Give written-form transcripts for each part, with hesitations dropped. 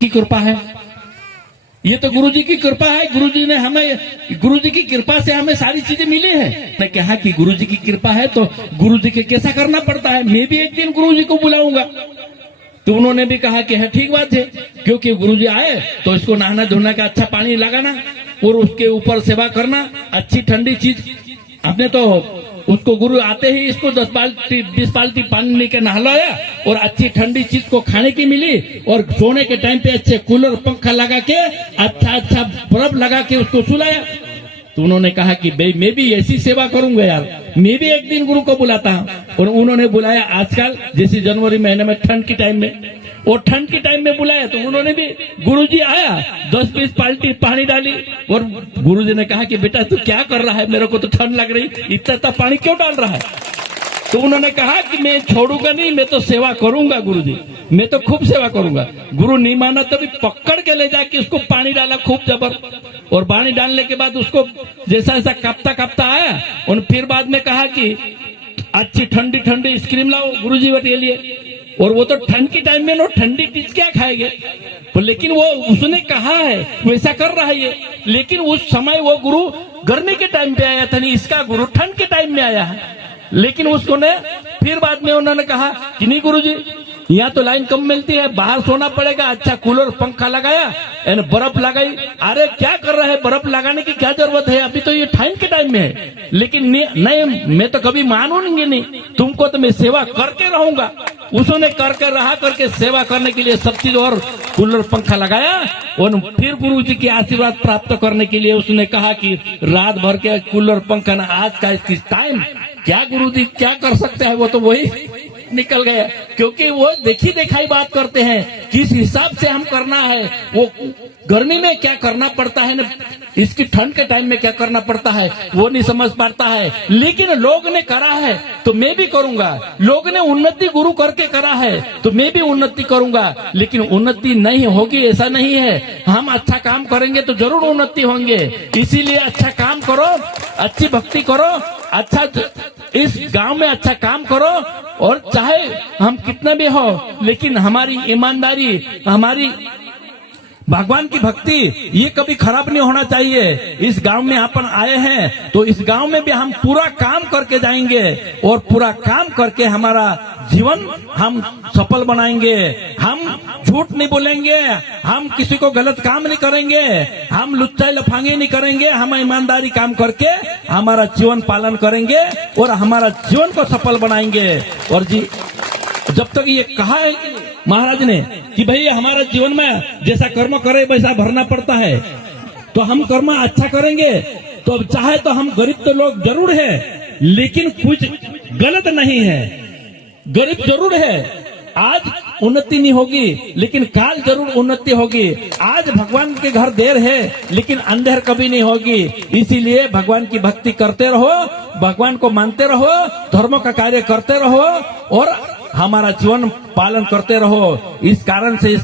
की कृपा है। ये तो गुरुजी की कृपा है। गुरुजी ने हमें, गुरुजी की कृपा से हमें सारी चीजें मिली है। मैं कहा कि गुरुजी की कृपा है तो गुरुजी के कैसा करना पड़ता है। मैं भी एक दिन गुरुजी को बुलाऊंगा। तो उन्होंने भी कहा कि है ठीक बात है, क्योंकि गुरुजी आए तो इसको नहाना धोना का अच्छा पानी लगाना और उसके ऊपर सेवा करना, अच्छी ठंडी चीज। आपने तो उसको गुरु आते ही इसको 10 बाल्टी 20 बाल्टी पानी लेकर नहलाया और अच्छी ठंडी चीज को खाने की मिली और सोने के टाइम पे अच्छे कूलर पंखा लगा के अच्छा बर्फ लगा के उसको सुलाया। तो उन्होंने कहा कि भाई मैं भी ऐसी सेवा करूंगा यार, मैं भी एक दिन गुरु को बुलाता हूं। और उन्होंने बुलाया आजकल जैसे जनवरी महीने में ठंड के टाइम में, और ठंड के टाइम में बुलाया तो उन्होंने भी, गुरुजी आया 10-20 बाल्टी पानी डाली और गुरुजी ने कहा कि बेटा तू क्या कर रहा है, मेरे को तो ठंड लग रही, इतना पानी क्यों डाल रहा है। तो उन्होंने कहा कि मैं छोड़ूंगा नहीं, मैं तो सेवा करूंगा गुरुजी, मैं तो खूब सेवा करूंगा। गुरु नहीं माना तो भी पकड़ के ले जाके उसको पानी डाला खूब जबर, और पानी डालने के बाद उसको जैसा जैसा कांपता आया और फिर बाद में कहा कि अच्छी ठंडी आइसक्रीम लाओ गुरुजी के लिए। और वो तो ठंड के टाइम में नो ठंडी चीज क्या खाएंगे, तो लेकिन वो उसने कहा है वैसा कर रहा है ये। लेकिन उस समय वो गुरु गर्मी के टाइम पे आया था, नहीं इसका गुरु ठंड के टाइम में आया है। लेकिन उसको ने फिर बाद में उन्होंने कहा कि नहीं गुरुजी यहाँ तो लाइन कम मिलती है, बाहर सोना पड़ेगा, अच्छा कूलर पंखा लगाया, बर्फ लगाई। अरे क्या कर रहा है, बर्फ लगाने की क्या जरूरत है, अभी तो ये ठंड के टाइम में है। लेकिन नहीं मैं तो कभी मानूंगी नहीं, तुमको तो मैं सेवा करके रहूंगा। उसने करके रहा करके सेवा करने के लिए सब चीज और कूलर पंखा लगाया और फिर गुरु जी के आशीर्वाद प्राप्त करने के लिए उसने कहा कि रात भर के कूलर पंखा ना, आज का इसकी टाइम क्या गुरु जी क्या कर सकते हैं, वो तो वही निकल गया। क्योंकि वो देखी दिखाई बात करते हैं, किस हिसाब से हम करना है, वो गर्मी में क्या करना पड़ता है ना, इसकी ठंड के टाइम में क्या करना पड़ता है वो नहीं समझ पाता है। लेकिन लोग ने करा है तो मैं भी करूंगा, लोग ने उन्नति गुरु करके करा है तो मैं भी उन्नति करूंगा। लेकिन उन्नति नहीं होगी ऐसा नहीं है, हम अच्छा काम करेंगे तो जरूर उन्नति होंगे। इसीलिए अच्छा काम करो, अच्छी भक्ति करो, अच्छा इस गांव में अच्छा काम करो, और चाहे हम कितना भी हो लेकिन हमारी ईमानदारी, हमारी भगवान की भक्ति ये कभी खराब नहीं होना चाहिए। इस गांव में अपन आए हैं तो इस गांव में भी हम पूरा काम करके जाएंगे और पूरा काम करके हमारा जीवन हम सफल बनाएंगे। हम झूठ नहीं बोलेंगे, हम किसी को गलत काम नहीं करेंगे, हम लुच्चाई लफांगे नहीं करेंगे, हम ईमानदारी काम करके हमारा जीवन पालन करेंगे और हमारा जीवन को सफल बनाएंगे। और जी जब तक ये कहा है महाराज ने कि भाई हमारा जीवन में जैसा कर्म करे वैसा भरना पड़ता है, तो हम कर्म अच्छा करेंगे तो अब चाहे तो हम गरीब तो लोग जरूर है लेकिन कुछ गलत नहीं है। गरीब जरूर है, आज उन्नति नहीं होगी लेकिन काल जरूर उन्नति होगी। आज भगवान के घर देर है लेकिन अंधेर कभी नहीं होगी। इसीलिए भगवान की भक्ति करते रहो, भगवान को मानते रहो, धर्म का कार्य करते रहो और हमारा जीवन पालन करते रहो। इस कारण से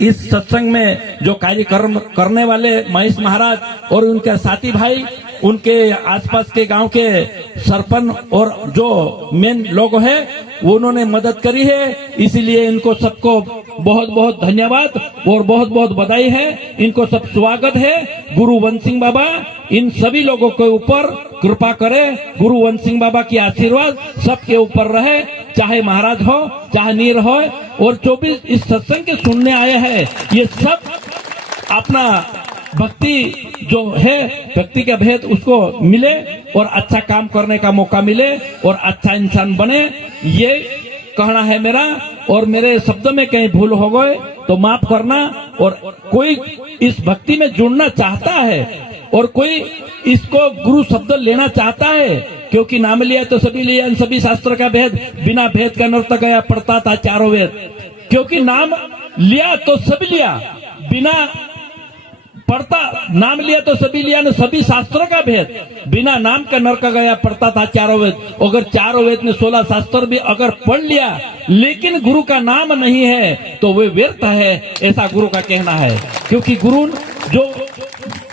इस सत्संग में जो कार्यक्रम करने वाले महेश महाराज और उनके साथी भाई, उनके आसपास के गांव के सरपंच और जो मेन लोग हैं वो उन्होंने मदद करी है। इसीलिए इनको सबको बहुत बहुत धन्यवाद और बहुत बहुत बधाई है। इनको सब स्वागत है। गुरु वंश सिंह बाबा इन सभी लोगों के ऊपर कृपा करे। गुरु वंश सिंह बाबा की आशीर्वाद सबके ऊपर रहे, चाहे महाराज हो चाहे नीर हो। और 24 इस सत्संग के सुनने आए हैं ये सब अपना भक्ति जो है, भक्ति का भेद उसको मिले और अच्छा काम करने का मौका मिले और अच्छा इंसान बने, ये कहना है मेरा। और मेरे शब्द में कहीं भूल हो गए तो माफ करना। और कोई इस भक्ति में जुड़ना चाहता है और कोई इसको गुरु शब्द लेना चाहता है, क्योंकि नाम लिया तो सभी लिया, इन सभी शास्त्र का भेद, बिना भेद का नर्त गया पढ़ता था चारों वेद। क्योंकि नाम लिया तो सभी लिया, बिना पढ़ता नाम लिया तो सभी लिया ने सभी शास्त्र का भेद, बिना नाम का नरक गया पढ़ता था चारों वेद। अगर चारों वेद में 16 शास्त्र भी अगर पढ़ लिया लेकिन गुरु का नाम नहीं है तो वे व्यर्थ है, ऐसा गुरु का कहना है। क्योंकि गुरु जो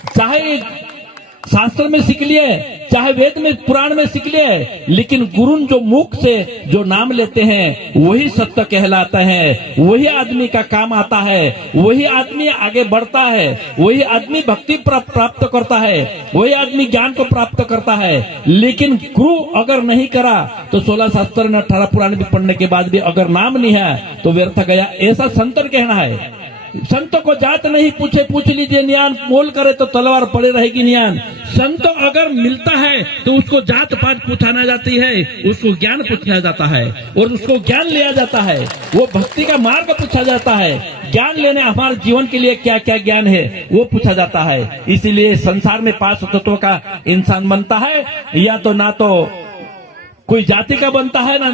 चाहे शास्त्र में सीख लिए चाहे वेद में पुराण में सीख लिए, लेकिन गुरु जो मुख से जो नाम लेते हैं वही सत्य कहलाता है, वही आदमी का काम आता है, वही आदमी आगे बढ़ता है, वही आदमी भक्ति प्राप्त करता है, वही आदमी ज्ञान को प्राप्त करता है। लेकिन गुरु अगर नहीं करा तो 16 शास्त्र ने 18 पुराण भी पढ़ने के बाद भी अगर नाम नहीं है तो व्यर्थ गया, ऐसा संतन कहना है। संतों को जात नहीं पूछे, पूछ लीजिए ज्ञान, मोल करे तो तलवार पड़े रहेगी ज्ञान। संत अगर मिलता है तो उसको जात पात पूछाना जाती है, उसको ज्ञान पूछा जाता है और उसको ज्ञान लिया जाता है, वो भक्ति का मार्ग पूछा जाता है, ज्ञान लेने हमारे जीवन के लिए क्या क्या ज्ञान है वो पूछा जाता है। इसीलिए संसार में 5 तत्वों का इंसान बनता है, या तो ना तो कोई जाति का बनता है ना